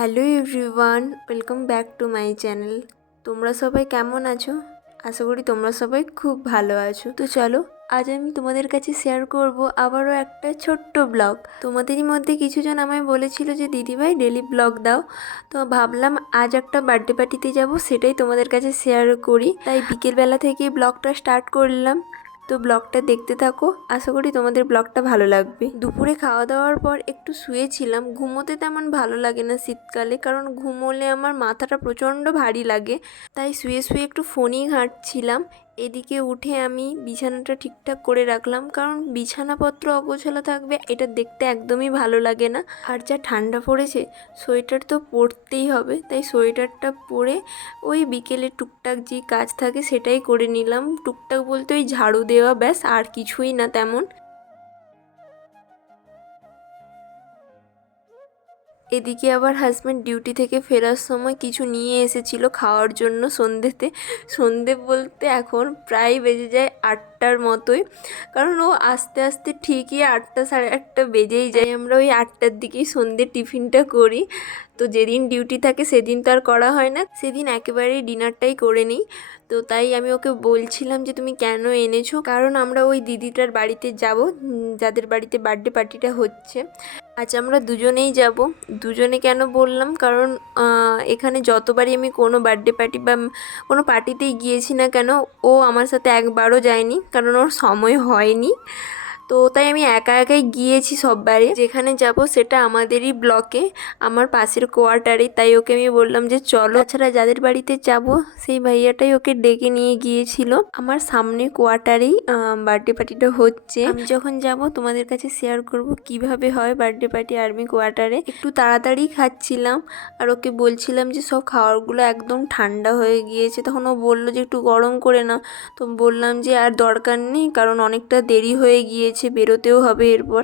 Hello everyone, welcome back to my channel. তোমরা সবাই কেমন আছো? আশা করি তোমরা সবাই খুব ভালো আছো। তো চলো, আজ আমি তোমাদের কাছে শেয়ার করব আবারও একটা ছোট্ট ব্লগ তোমাদেরই মধ্যে কিছুজন আমায় বলেছিল যে, দিদিভাই ডেলি ব্লগ দাও। তো ভাবলাম, আজ একটা বার্থডে পার্টিতে যাব, সেটাই তোমাদের কাছে শেয়ার করি। তাই বিকেলবেলা থেকে ব্লগটা স্টার্ট করলাম। তো ব্লগটা দেখতে থাকো। আশা করি তোমাদের ব্লগটা ভালো লাগবে। দুপুরে খাওয়া দাওয়ার পর একটু শুয়েছিলাম। ঘুমোতে তেমন ভালো লাগে না শীতকালে, কারণ ঘুমোলে আমার মাথাটা প্রচণ্ড ভারী লাগে। তাই শুয়ে শুয়ে একটু ফোনই ঘাঁটছিলাম। এদিকে উঠে আমি বিছানাটা ঠিকঠাক করে রাখলাম, কারণ বিছানাপত্র অগোছালো থাকবে, এটা দেখতে একদমই ভালো লাগে না। আর যা ঠান্ডা পড়েছে, সোয়েটার তো পরতেই হবে, তাই সোয়েটারটা পরে ওই বিকেলে টুকটাক যে কাজ থাকে সেটাই করে নিলাম। টুকটাক বলতে ওই ঝাড়ু দেওয়া, ব্যাস, আর কিছুই না তেমন। এদিকে আবার হাজব্যান্ড ডিউটি থেকে ফেরার সময় কিছু নিয়ে এসেছিল খাওয়ার জন্য সন্ধ্যেতে সন্ধে বলতে এখন প্রায় বেজে যায় আটটার মতোই। কারণ ও আস্তে আস্তে ঠিকই আটটা সাড়ে আটটা বেজেই যায়। আমরা ওই আটটার দিকেই সন্ধ্যে টিফিনটা করি। তো যেদিন ডিউটি থাকে সেদিন তো আর করা হয় না। সেদিন একেবারেই ডিনারটাই করে নিই। তো তাই আমি ওকে বলছিলাম যে, তুমি কেন এনেছো? কারণ আমরা ওই দিদিটার বাড়িতে যাব যাদের বাড়িতে বার্থডে পার্টিটা হচ্ছে। আজ আমরা দুজনেই যাব। দুজনে কেন বললাম? কারণ এখানে যতবারই আমি কোনো বার্থডে পার্টি বা কোনো পার্টিতেই গিয়েছি না কেন, ও আমার সাথে একবারও যায়নি। কারণ ওর সময় হয়নি। তো তাই আমি একা একাই গিয়েছি সববারে। যেখানে যাব সেটা আমাদেরই ব্লকে আমার পাশের কোয়ার্টারে তাই ওকে আমি বললাম যে চলো। তাছাড়া যাদের বাড়িতে যাব, সেই ভাইয়াটাই ওকে ডেকে নিয়ে গিয়েছিল। আমার সামনে কোয়ার্টারেই বার্থডে পার্টিটা হচ্ছে। আমি যখন যাব, তোমাদের কাছে শেয়ার করব কীভাবে হয় বার্থডে পার্টি আর্মি কোয়ার্টারে একটু তাড়াতাড়ি খাচ্ছিলাম, আর ওকে বলছিলাম যে সব খাবারগুলো একদম ঠান্ডা হয়ে গিয়েছে। তখন ও বলল যে একটু গরম করে না তো বললাম যে আর দরকার নেই, কারণ অনেকটা দেরি হয়ে গিয়েছে। আছে বেরোতেও হবে এরপর।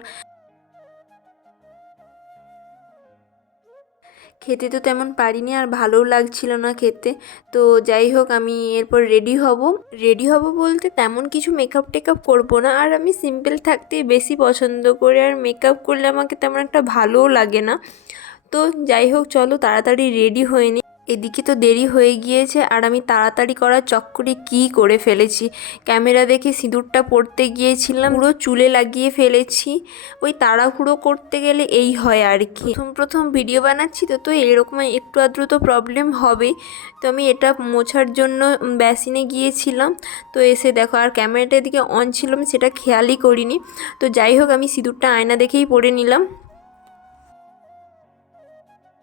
খেতে তো তেমন পারিনি আর ভালোও লাগছিল না খেতে। তো যাই হোক, আমি এরপর রেডি হব। রেডি হব বলতে তেমন কিছু মেকআপ টেকআপ করব না। আর আমি সিম্পল থাকতেই বেশি পছন্দ করি আর মেকআপ করলে আমাকে তেমন একটা ভালোও লাগে না। তো যাই হোক, চলো তাড়াতাড়ি রেডি হয়ে নিই এদিকে তো দেরি হয়ে গিয়েছে আর আমি তাড়াতাড়ি করার চক্করে কী করে ফেলেছি? ক্যামেরা দেখে সিঁদুরটা পড়তে গিয়েছিলাম, পুরো চুলে লাগিয়ে ফেলেছি। ওই তাড়াহুড়ো করতে গেলে এই হয় আর কি। প্রথম প্রথম ভিডিও বানাচ্ছি তো তো এরকম একটু আদ্র তো প্রবলেম হবেই তো আমি এটা মোছার জন্য ব্যাসিনে গিয়েছিলাম। তো এসে দেখো, আর ক্যামেরাটা এদিকে অন ছিল, আমি সেটা খেয়ালই করিনি। তো যাই হোক, আমি সিঁদুরটা আয়না দেখেই পরে নিলাম।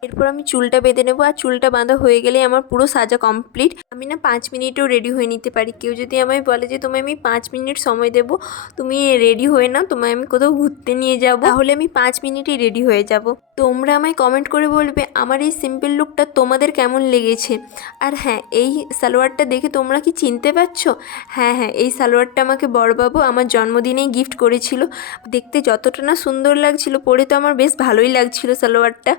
এরপর আমি চুলটা বেঁধে নেব আর চুলটা বাঁধা হয়ে গেলে আমার পুরো সাজা কমপ্লিট। আমি না পাঁচ মিনিটেও রেডি হয়ে নিতে পারি। কেউ যদি আমায় বলে যে, তোমায় আমি পাঁচ মিনিট সময় দেব, তুমি রেডি হয়ে না তোমায় আমি কোথাও ঘুরতে নিয়ে যাব, তাহলে আমি পাঁচ মিনিটেই রেডি হয়ে যাব। তোমরা আমায় কমেন্ট করে বলবে, আমার এই সিম্পল লুকটা তোমাদের কেমন লেগেছে? আর হ্যাঁ এই সালোয়ারটা দেখে তোমরা কি চিনতে পারছ? হ্যাঁ হ্যাঁ এই সালোয়ারটা আমাকে বড়বাবু আমার জন্মদিনেই গিফট করেছিল। দেখতে যতটা না সুন্দর লাগছিল, পরে তো আমার বেশ ভালোই লাগছিল সালোয়ারটা।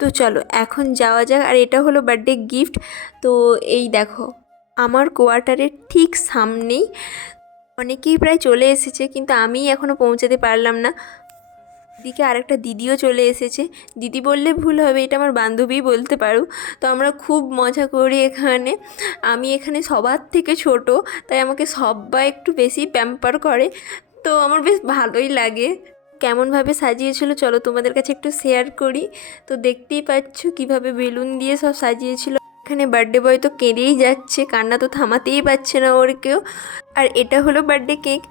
তো চলো, এখন যাওয়া যাক। আর এটা হলো বার্থডে গিফট তো এই দেখো, আমার কোয়ার্টারের ঠিক সামনেই অনেকেই প্রায় চলে এসেছে, কিন্তু আমি এখনও পৌঁছাতে পারলাম না। দিকে আরেকটা দিদিও চলে এসেছে। দিদি বললে ভুল হবে, এটা আমার বান্ধবী বলতে পারো। তো আমরা খুব মজা করি এখানে। আমি এখানে সবার থেকে ছোট, তাই আমাকে সবাই একটু বেশি প্যাম্পার করে। তো আমার বেশ ভালোই লাগে। কেমনভাবে সাজিয়েছিল চলো তোমাদের কাছে একটু শেয়ার করি। তো দেখতেই পাচ্ছ কীভাবে বেলুন দিয়ে সব সাজিয়েছিল। এখানে বার্থডে বয় তো কেঁদেই যাচ্ছে, কান্না তো থামাতেই পারছে না ওর কেউ। আর এটা হলো বার্থডে কেক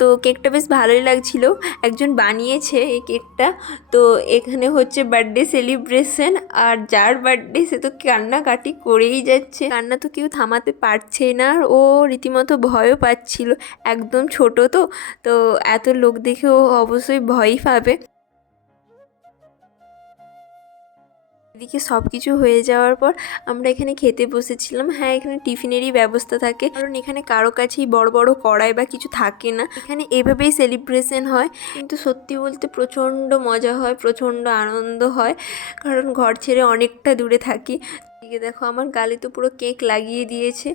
তো কেকটা বেশ ভালোই লাগছিল। একজন বানিয়েছে এই কেকটা তো এখানে হচ্ছে বার্থডে সেলিব্রেশন আর যার বার্থডে সে তো কান্নাকাটি করেই যাচ্ছে। কান্না তো কেউ থামাতে পারছে না। ও রীতিমতো ভয়ও পাচ্ছিল। একদম ছোট তো। তো এত লোক দেখে ও অবশ্যই ভয়ই পাবে। এদিকে সব কিছু হয়ে যাওয়ার পর আমরা এখানে খেতে বসেছিলাম। হ্যাঁ এখানে টিফিনেরই ব্যবস্থা থাকে। কারণ এখানে কারও কাছেই বড় বড় কড়াই বা কিছু থাকে না। এখানে এভাবেই সেলিব্রেশন হয়। কিন্তু সত্যি বলতে প্রচণ্ড মজা হয়, প্রচণ্ড আনন্দ হয়। কারণ ঘর ছেড়ে অনেকটা দূরে থাকি। দেখো আমার গালে তো পুরো কেক লাগিয়ে দিয়েছে।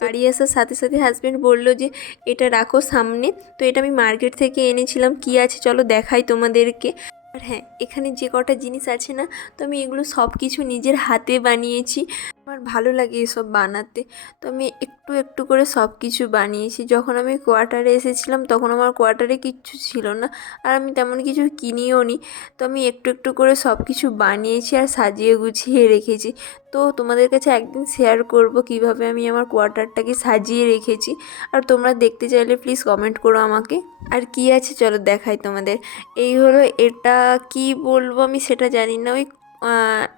বাড়ি আসার সাথে সাথে হাজব্যান্ড বলল যে, এটা রাখো সামনে। তো এটা আমি মার্কেট থেকে এনেছিলাম। কি আছে চলো দেখাই তোমাদেরকে। আর হ্যাঁ এখানে যে কটা জিনিস আছে না, তো আমি এগুলো সব কিছু নিজের হাতে বানিয়েছি। আমার ভালো লাগে এসব বানাতে। তো আমি একটু একটু করে সব কিছু বানিয়েছি। যখন আমি কোয়ার্টারে এসেছিলাম, তখন আমার কোয়ার্টারে কিচ্ছু ছিল না। আর আমি তেমন কিছু কিনিও নি। তো আমি একটু একটু করে সব কিছু বানিয়েছি আর সাজিয়ে গুছিয়ে রেখেছি। তো তোমাদের কাছে একদিন শেয়ার করব কীভাবে আমি আমার কোয়ার্টারটাকে সাজিয়ে রেখেছি। আর তোমরা দেখতে চাইলে প্লিজ কমেন্ট করো আমাকে। আর কি আছে চলো দেখাই তোমাদের। এই হলো, এটা কি বলব আমি সেটা জানি না। ওই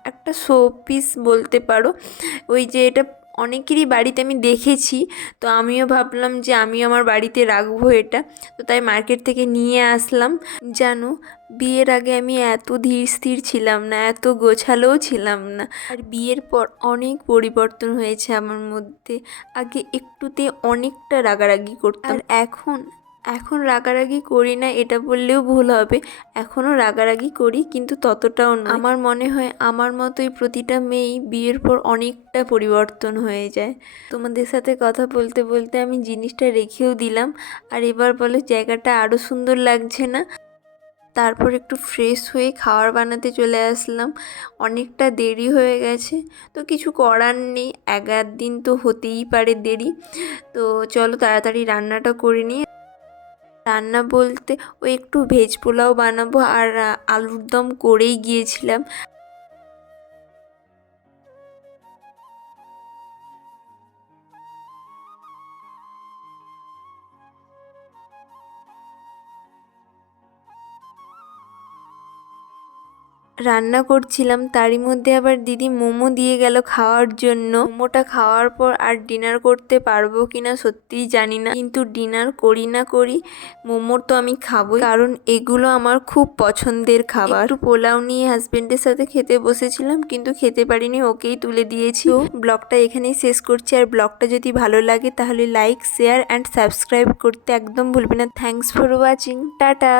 একটা শো পিস বলতে পারো। ওই যে এটা অনেকেরই বাড়িতে আমি দেখেছি, তো আমিও ভাবলাম যে আমি আমার বাড়িতে রাখব এটা। তো তাই মার্কেট থেকে নিয়ে আসলাম। জানো, বিয়ের আগে আমি এত ধীর স্থির ছিলাম না, এত গোছালোও ছিলাম না। আর বিয়ের পর অনেক পরিবর্তন হয়েছে আমার মধ্যে। আগে একটুতে অনেকটা রাগারাগি করতাম। আর এখন এখন রাগারাগি করি না, এটা বললেও ভুল হবে। এখনও রাগারাগি করি, কিন্তু ততটাও না আমার মনে হয় আমার মতোই প্রতিটা মেয়েই বিয়ের পর অনেকটা পরিবর্তন হয়ে যায়। তোমাদের সাথে কথা বলতে বলতে আমি জিনিসটা রেখেও দিলাম, আর এবার বলো জায়গাটা আরও সুন্দর লাগছে না? তারপর একটু ফ্রেশ হয়ে খাবার বানাতে চলে আসলাম। অনেকটা দেরি হয়ে গেছে, তো কিছু করার নেই। এগার দিন তো হতেই পারে দেরি। তো চলো তাড়াতাড়ি রান্নাটা করে নিই। রান্না বলতে ওই একটু ভেজ পোলাও বানাবো আর আলুর দম করেই গিয়েছিলাম। রান্না করছিলাম, তারই মধ্যে আবার দিদি মোমো দিয়ে গেল খাওয়ার জন্য। মোমোটা খাওয়ার পর আর ডিনার করতে পারব কিনা সত্যিই জানি না। কিন্তু ডিনার করি না করি মোমো তো আমি খাব কারণ এগুলো আমার খুব পছন্দের খাবার। পোলাও নিয়ে হাজবেন্ডের সাথে খেতে বসেছিলাম, কিন্তু খেতে পারিনি, ওকেই তুলে দিয়েছি। ব্লগটা এখানেই শেষ করছি, আর ব্লগটা যদি ভালো লাগে তাহলে লাইক শেয়ার অ্যান্ড সাবস্ক্রাইব করতে একদম ভুলবে না। Thanks for watching tata!